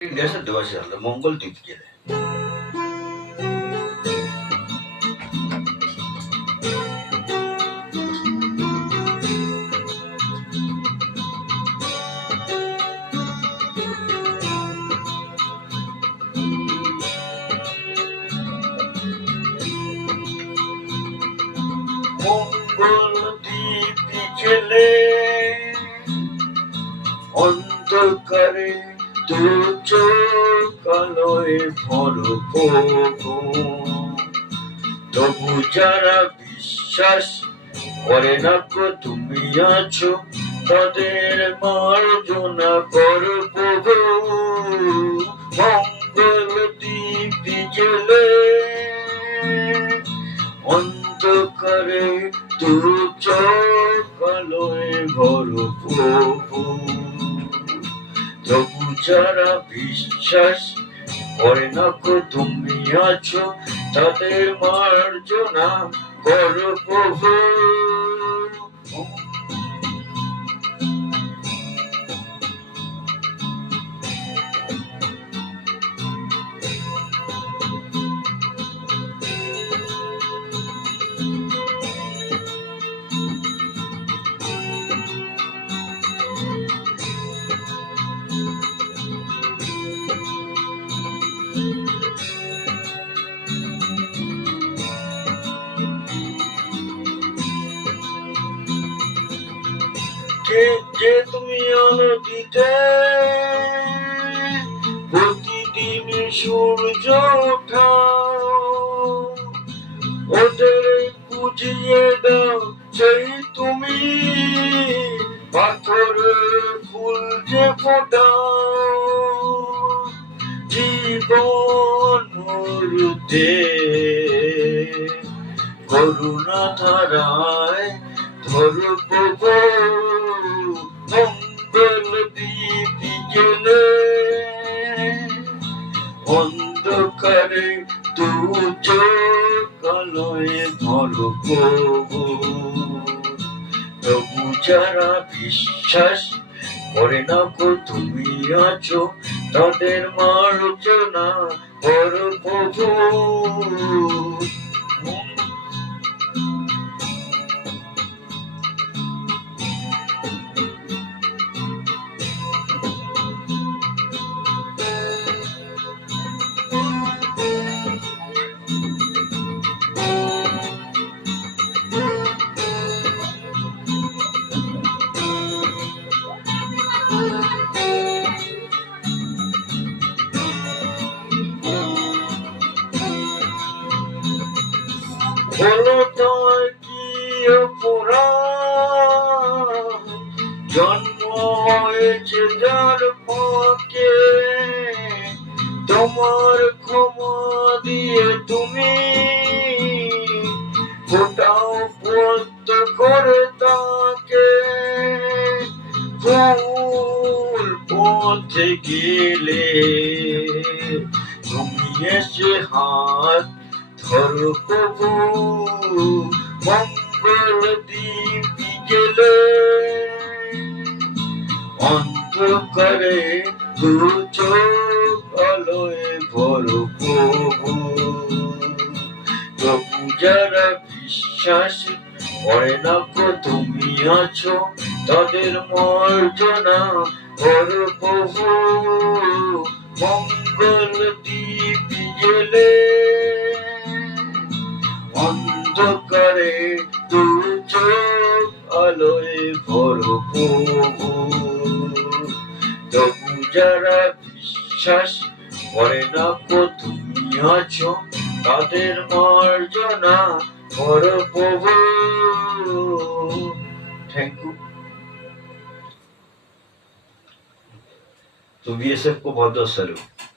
গ্যাসের দেওয়া ছিল মঙ্গল দ্বীপ গেলে মঙ্গল দ্বীপ গেলে অন্ধকারে দু চোখ আলোয় ভরপুর, তবু যারা বিশ্বাস করে না গো তুমি আছো, তাদের মার্জনা করো প্রভু। মঙ্গল দ্বীপ জেলে অন্ধকারে দু চোখ আলোয় ভরপুর, তবু যারা বিশ্বাস করে না গো তুমি আছো, তাদের মার্জনা করো প্রভু। যে তুমি আলো দিতে প্রতিদিন সূর্য ওঠাও, ওদের বুঝিয়ে দাও সেই তুমি পাথরের ফুল যে ফোটাও। জীবন মরুতে করুণা ধারায় ধরো প্রভু। মঙ্গল দ্বীপ জেলে অন্ধকারে দু চোখ আলোয় ভরপুর, তবু যারা বিশ্বাস করে না গো তুমি আছো, তাদের মার্জনা করো প্রভু। বলো তার কি অপরাধ, জন্ম হয়েছে যার পক্ষে, তোমার ক্ষমা দিয়ে তুমি ফোটাও পদ্ম করে তাকে। ভুল পথে গেলে তুমি এসে হাত ধরো প্রভু। মঙ্গল দ্বীপ গেলে অন্ধকারে দু চোখ আলোয় ভরপুর, তবু যারা বিশ্বাস করে না গো তুমি আছো, তাদের মার্জনা করো প্রভু। মঙ্গল দ্বীপ জেলে অন্ধকারে দু চোখ আলোয় ভরপুর, তবু যারা বিশ্বাস করে না গো তুমি আছো, তাদের মার্জনা করো প্রভু। Thank you. तो बीएसएफ को बहुत बहुत सैल्यूट।